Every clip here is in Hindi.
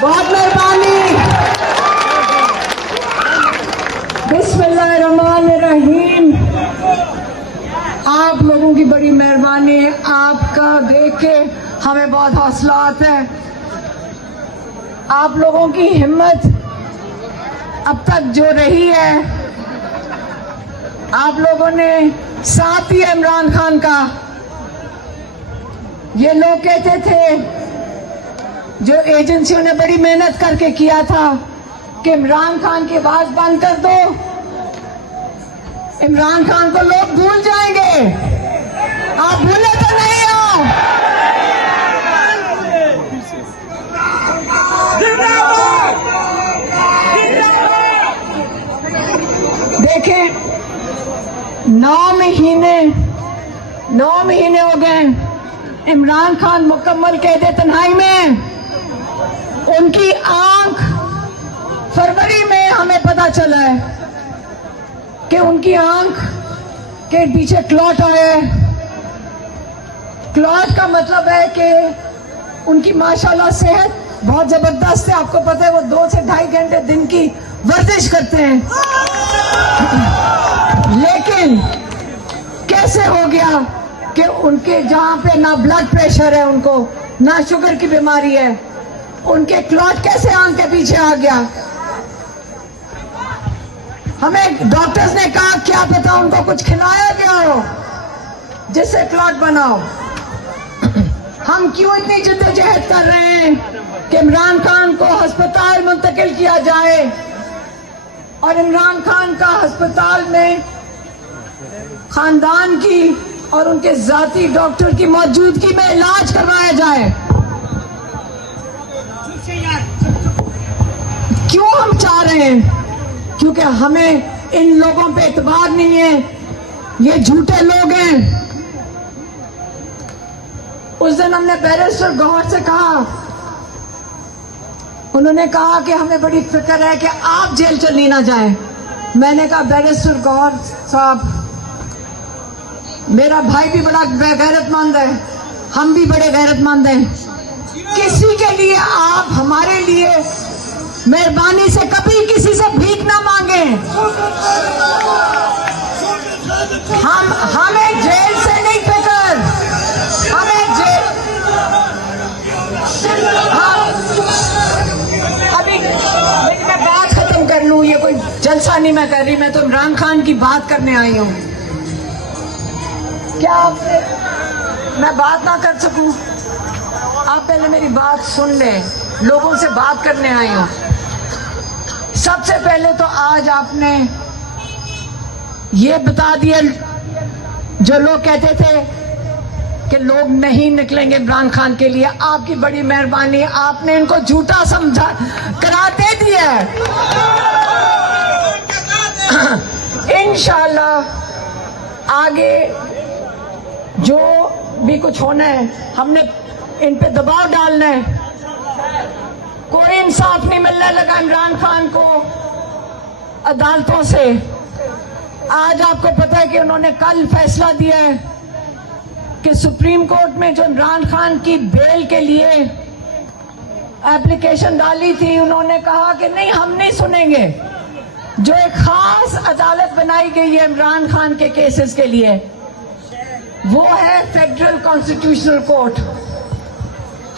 बहुत मेहरबानी। बिस्मिल्लाहिर्रहमानिर्रहीम। आप लोगों की बड़ी मेहरबानी है, आपका देख के हमें बहुत हौसला आता है। आप लोगों की हिम्मत अब तक जो रही है, आप लोगों ने साथ दिया इमरान खान का। ये लोग कहते थे, जो एजेंसियों ने बड़ी मेहनत करके किया था कि इमरान खान की आवाज बंद कर दो, इमरान खान को लोग भूल जाएंगे। आप भूले तो नहीं हो? देखें, 9 महीने हो गए इमरान खान मुकम्मल कैद तन्हाई में। उनकी आंख, फरवरी में हमें पता चला है कि उनकी आंख के पीछे क्लॉट आया है। क्लॉट का मतलब है कि उनकी माशाल्लाह सेहत बहुत जबरदस्त है। आपको पता है वो 2 से 2.5 घंटे दिन की वर्जिश करते हैं, लेकिन कैसे हो गया कि उनके जहां पे ना ब्लड प्रेशर है, उनको ना शुगर की बीमारी है, उनके क्लॉट कैसे आंख के पीछे आ गया? हमें डॉक्टर्स ने कहा क्या पता उनको कुछ खिलाया गया हो जिससे क्लॉट बना हो। हम क्यों इतनी जद्दोजहद कर रहे हैं कि इमरान खान को अस्पताल मुंतकिल किया जाए और इमरान खान का अस्पताल में खानदान की और उनके जाती डॉक्टर की मौजूदगी में इलाज करवाया जाए? क्यों हम चाह रहे हैं? क्योंकि हमें इन लोगों पे एतबार नहीं है, ये झूठे लोग हैं। उस दिन हमने बैरिस्टर गौहर से कहा, उन्होंने कहा कि हमें बड़ी फिक्र है कि आप जेल चली ना जाएं। मैंने कहा बैरिस्टर गौहर साहब, मेरा भाई भी बड़ा गैरतमंद है, हम भी बड़े गैरतमंद हैं। किसी के लिए आप हमारे लिए मेहरबानी से कभी किसी से भीख ना मांगे। हमें जेल से नहीं फिक्र, हमें जेल। अभी मैं बात खत्म कर लूं, ये कोई जलसा नहीं मैं कर रही, मैं तो इमरान खान की बात करने आई हूं। क्या आपसे मैं बात ना कर सकूं? आप पहले मेरी बात सुन लें, लोगों से बात करने आई हूं। सबसे पहले तो आज आपने ये बता दिया, जो लोग कहते थे कि लोग नहीं निकलेंगे इमरान खान के लिए, आपकी बड़ी मेहरबानी, आपने इनको झूठा समझा करार दे दिया है। इंशाल्लाह आगे जो भी कुछ होना है, हमने इन पे दबाव डालना है। कोई इंसाफ नहीं मिलने लगा इमरान खान को अदालतों से। आज आपको पता है कि उन्होंने कल फैसला दिया है कि सुप्रीम कोर्ट में जो इमरान खान की बेल के लिए एप्लीकेशन डाली थी, उन्होंने कहा कि नहीं, हम नहीं सुनेंगे। जो एक खास अदालत बनाई गई है इमरान खान के केसेस के लिए, वो है फेडरल कॉन्स्टिट्यूशनल कोर्ट।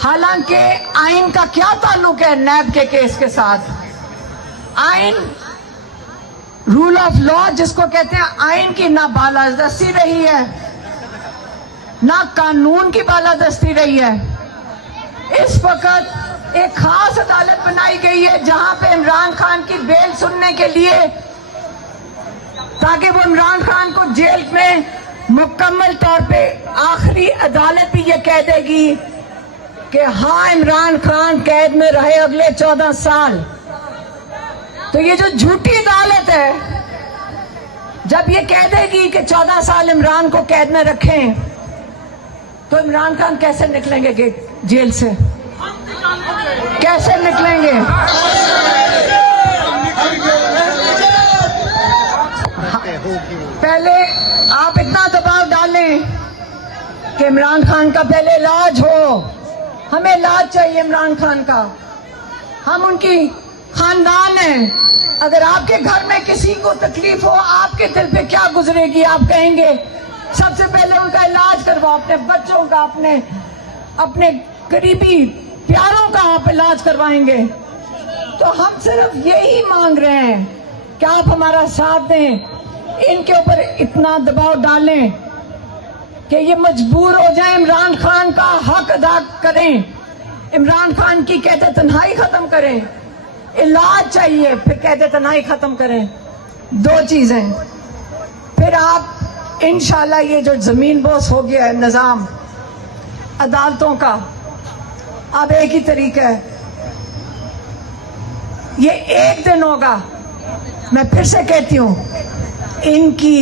हालांकि आइन का क्या ताल्लुक है नैब के केस के साथ? आइन, रूल ऑफ लॉ जिसको कहते हैं, आइन की ना बालादस्ती रही है, ना कानून की बालादस्ती रही है। इस वक्त एक खास अदालत बनाई गई है जहां पे इमरान खान की बेल सुनने के लिए, ताकि वो इमरान खान को जेल में मुकम्मल तौर पे आखिरी अदालत भी ये कह देगी कि हाँ, इमरान खान कैद में रहे अगले 14 साल। तो ये जो झूठी अदालत है, जब ये कह देगी कि 14 साल इमरान को कैद में रखें, तो इमरान खान कैसे निकलेंगे जेल से? कैसे निकलेंगे? पहले आप इतना दबाव डालें कि इमरान खान का पहले इलाज हो। हमें इलाज चाहिए इमरान खान का। हम उनकी खानदान हैं। अगर आपके घर में किसी को तकलीफ हो, आपके दिल पे क्या गुजरेगी? आप कहेंगे सबसे पहले उनका इलाज करवाओ, अपने बच्चों का, अपने करीबी प्यारों का आप इलाज करवाएंगे। तो हम सिर्फ यही मांग रहे हैं कि आप हमारा साथ दें, इनके ऊपर इतना दबाव डालें कि ये मजबूर हो जाए, इमरान खान का हक अदा करें, इमरान खान की कैद तन्हाई खत्म करें। इलाज चाहिए, फिर कैद तन्हाई खत्म करें, दो चीजें। फिर आप इंशाल्लाह ये जो जमीन बोस हो गया है निजाम अदालतों का, अब एक ही तरीका है, ये एक दिन होगा। मैं फिर से कहती हूं, इनकी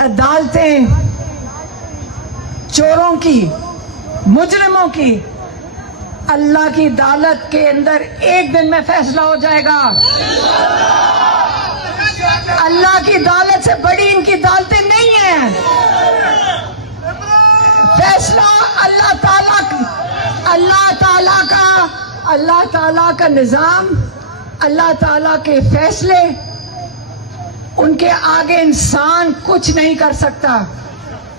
अदालतें चोरों की, मुजरिमों की, अल्लाह की अदालत के अंदर एक दिन में फैसला हो जाएगा। अल्लाह की अदालत से बड़ी इनकी अदालतें नहीं है। फैसला अल्लाह ताला का निजाम, अल्लाह ताला के फैसले, उनके आगे इंसान कुछ नहीं कर सकता।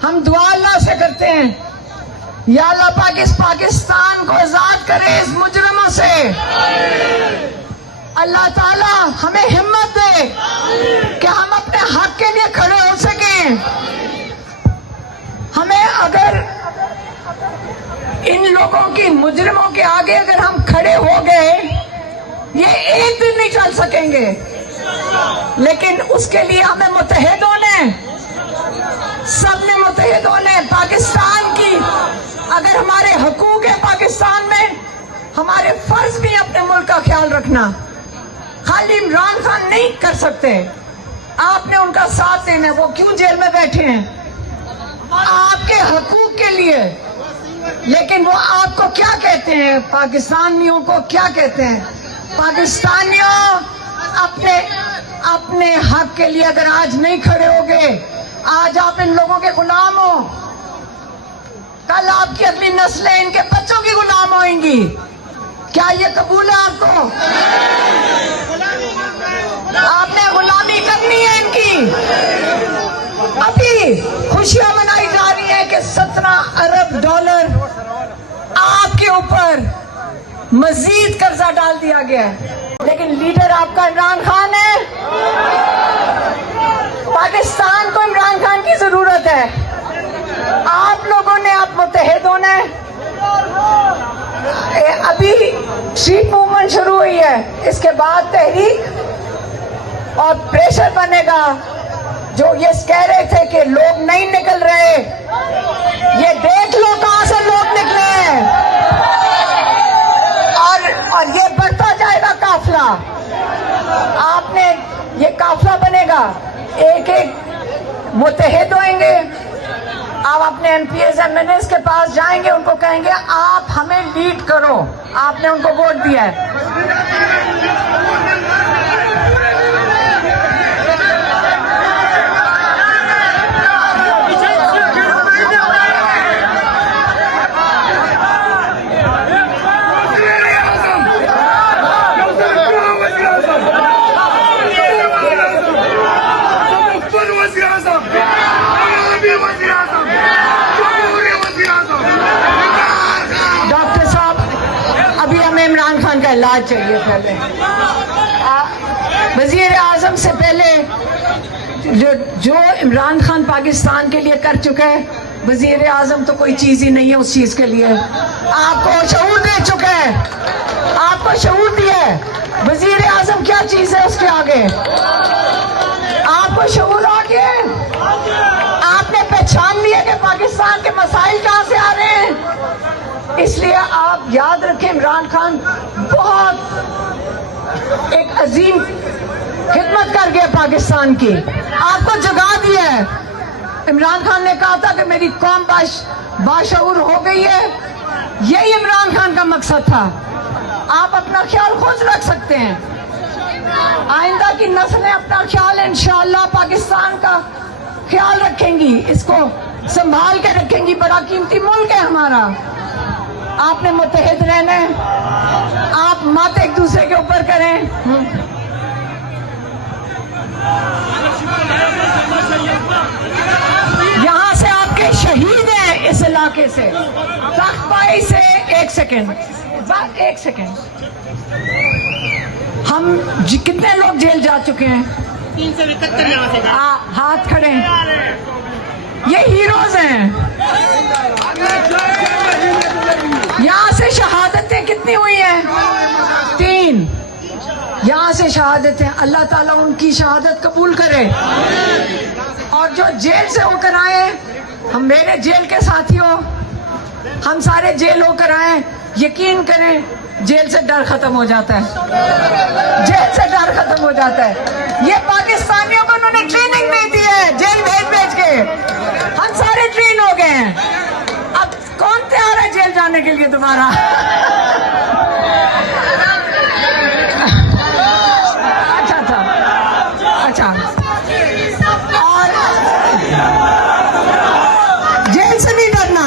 हम दुआ अल्लाह से करते हैं, या अल्लाह पाकिस्तान को आजाद करे इस मुजरिमों से। अल्लाह ताला हमें हिम्मत दे कि हम अपने हक के लिए खड़े हो सकें। हमें अगर इन लोगों की, मुजरिमों के आगे अगर हम खड़े हो गए, ये एक दिन नहीं चल सकेंगे, लेकिन उसके लिए हमें मुत्तहिद होना है, सबने मुत्तहिद होना है। पाकिस्तान की अगर हमारे हकूक है पाकिस्तान में, हमारे फर्ज भी अपने मुल्क का ख्याल रखना। खाली इमरान खान नहीं कर सकते, आपने उनका साथ देना है। वो क्यों जेल में बैठे हैं? आपके हकूक के लिए। लेकिन वो आपको क्या कहते हैं, पाकिस्तानियों को क्या कहते हैं? पाकिस्तानियों, अपने हक के लिए अगर आज नहीं खड़े होगे, आज आप इन लोगों के गुलाम हो, कल आपकी अगली नस्लें इनके बच्चों की गुलाम होंगी। क्या ये कबूल है आपको? आपने गुलामी करनी है इनकी। अभी खुशियां मनाई जा रही है कि 17 अरब डॉलर आपके ऊपर मजीद कर्जा डाल दिया गया है, लेकिन लीडर आपका इमरान खान है। पाकिस्तान को इमरान खान की जरूरत है। आप लोगों ने आप मुत्तहिद होना है। अभी स्ट्रीट मूवमेंट शुरू हुई है, इसके बाद तहरीक और प्रेशर बनेगा। जो ये कह रहे थे कि लोग नहीं निकल रहे, ये देख लो कहां से लोग निकले हैं, और ये बढ़ता जाएगा काफिला। आपने, ये काफिला बनेगा, एक एक मुत्तहिद होंगे। आप अपने एमपीएस एमएनएस के पास जाएंगे, उनको कहेंगे आप हमें लीड करो, आपने उनको वोट दिया है। डॉक्टर साहब, अभी हमें इमरान खान का इलाज चाहिए। पहले वजीर आजम से पहले जो इमरान खान पाकिस्तान के लिए कर चुका है, वजीर आजम तो कोई चीज ही नहीं है उस चीज के लिए। आपको शऊर दे चुका है, आपको शऊर दिया है। वजीर आजम क्या चीज है उसके आगे? आपको शऊर आ गया, आपने पहचान लिया कि पाकिस्तान के मसाइल कहां से आ रहे हैं। इसलिए आप याद रखें, इमरान खान बहुत एक अजीम खिदमत कर गया पाकिस्तान की, आपको जगा दिया है। इमरान खान ने कहा था कि मेरी कौम बाशऊर हो गई है, यही इमरान खान का मकसद था। आप अपना ख्याल खुद रख सकते हैं, आइंदा की नस्लें अपना ख्याल इंशाअल्लाह पाकिस्तान का ख्याल रखेंगी, इसको संभाल के रखेंगी। बड़ा कीमती मुल्क है हमारा। आपने मुत्तहिद रहना है, आप मत एक दूसरे के ऊपर करें। यहां से आपके शहीद हैं इस इलाके से, तख्तपाई से। एक सेकेंड, हम कितने लोग जेल जा चुके हैं? 371 यहाँ से। हाथ खड़े हैं, ये हीरोज हैं। यहां से शहादतें कितनी हुई हैं? 3। यहां से शहादतें, अल्लाह ताला उनकी शहादत कबूल करे। और जो जेल से होकर आए, हम मेरे जेल के साथियों, हम सारे जेल होकर आए, यकीन करें जेल से डर खत्म हो जाता है, जेल से डर खत्म हो जाता है। ये पाकिस्तानियों को उन्होंने ट्रेनिंग नहीं दी है, जेल भेज भेज के हम सारे ट्रेन हो गए हैं। अब कौन तैयार है जेल जाने के लिए दोबारा? अच्छा, और जेल से नहीं डरना।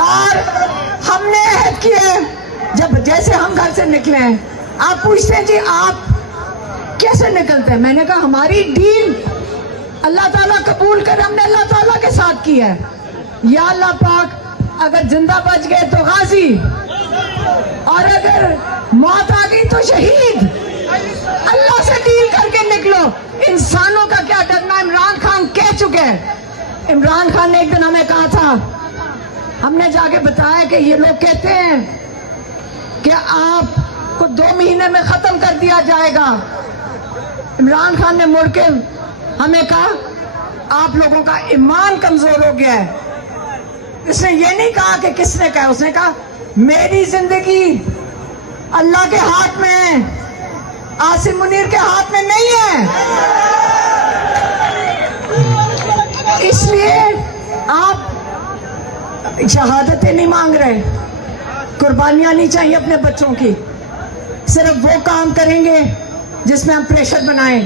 और हमने अहद किए, जब जैसे हम घर से निकले हैं, आप पूछते हैं जी आप कैसे निकलते हैं? मैंने कहा हमारी डील अल्लाह ताला कबूल कर, हमने अल्लाह ताला के साथ की है। या अल्लाह पाक, अगर जिंदा बच गए तो गाजी, और अगर मौत आ गई तो शहीद। अल्लाह से डील करके निकलो, इंसानों का क्या डरना। इमरान खान कह चुके हैं, इमरान खान ने एक दिन हमें कहा था, हमने जाके बताया कि ये लोग कहते हैं कि आपको 2 महीने में खत्म कर दिया जाएगा। इमरान खान ने मुड़ के हमें कहा आप लोगों का ईमान कमजोर हो गया है। इसने ये नहीं कहा कि किसने कहा, उसने कहा मेरी जिंदगी अल्लाह के हाथ में है, आसिम मुनीर के हाथ में नहीं है। इसलिए आप शहादतें नहीं मांग रहे, कुर्बानियां नहीं चाहिए अपने बच्चों की। सिर्फ वो काम करेंगे जिसमें हम प्रेशर बनाएं।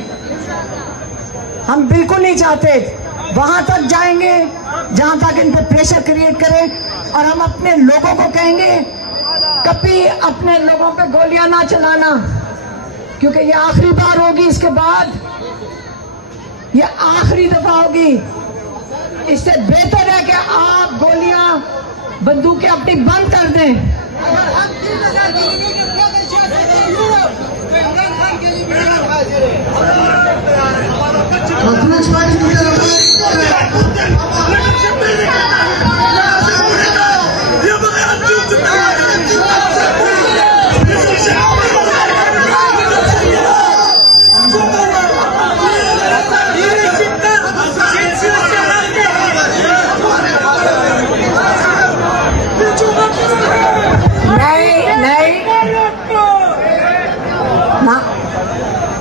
हम बिल्कुल नहीं चाहते वहां तक जाएंगे जहां तक इन पर प्रेशर क्रिएट करें। और हम अपने लोगों को कहेंगे कभी अपने लोगों पे गोलियां ना चलाना, क्योंकि ये आखिरी बार होगी। इसके बाद ये आखिरी दफा होगी। इससे बेहतर है कि आप गोलियां, बंदूकें अपनी बंद कर दें।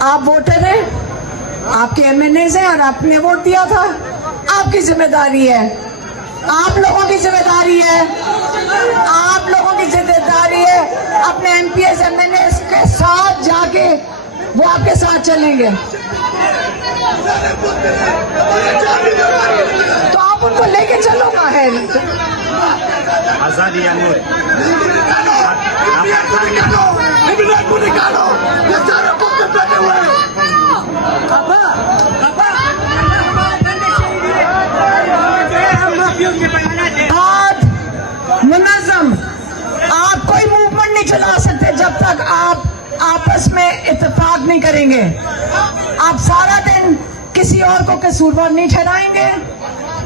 आप वोटर हैं, आपके एमएनएज हैं और आपने वोट दिया था। आपकी जिम्मेदारी है, आप लोगों की जिम्मेदारी है, आप लोगों की जिम्मेदारी है अपने एमपीएस एमएनएज के साथ जाके वो आपके साथ चलेंगे। तो आप उनको लेके चलो बाहर। आजादी अमूर मुनज़्ज़म, आप कोई मूवमेंट नहीं चला सकते जब तक आप आपस में इत्तेफाक नहीं करेंगे। आप सारा दिन किसी और को कसूरवार नहीं ठहराएंगे।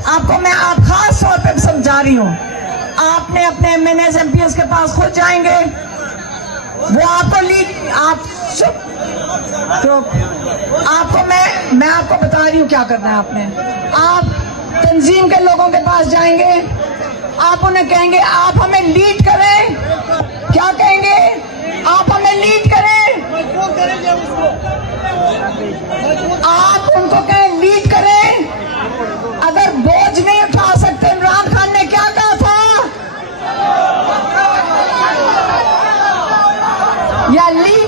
आपको मैं आप खास तौर पे समझा रही हूँ, आपने अपने एमएनएस एमपीएस के पास खुद जाएंगे, वो आपको लीड, आप तो आपको मैं आपको बता रही हूँ क्या करना है आपने। आप तंजीम के लोगों के पास जाएंगे, आप उन्हें कहेंगे आप हमें लीड करें। क्या कहेंगे? आप हमें लीड करें। आप उनको कहें लीड करें। अगर बोझ नहीं उठा सकते, इमरान खान ने क्या कहा था, या लीड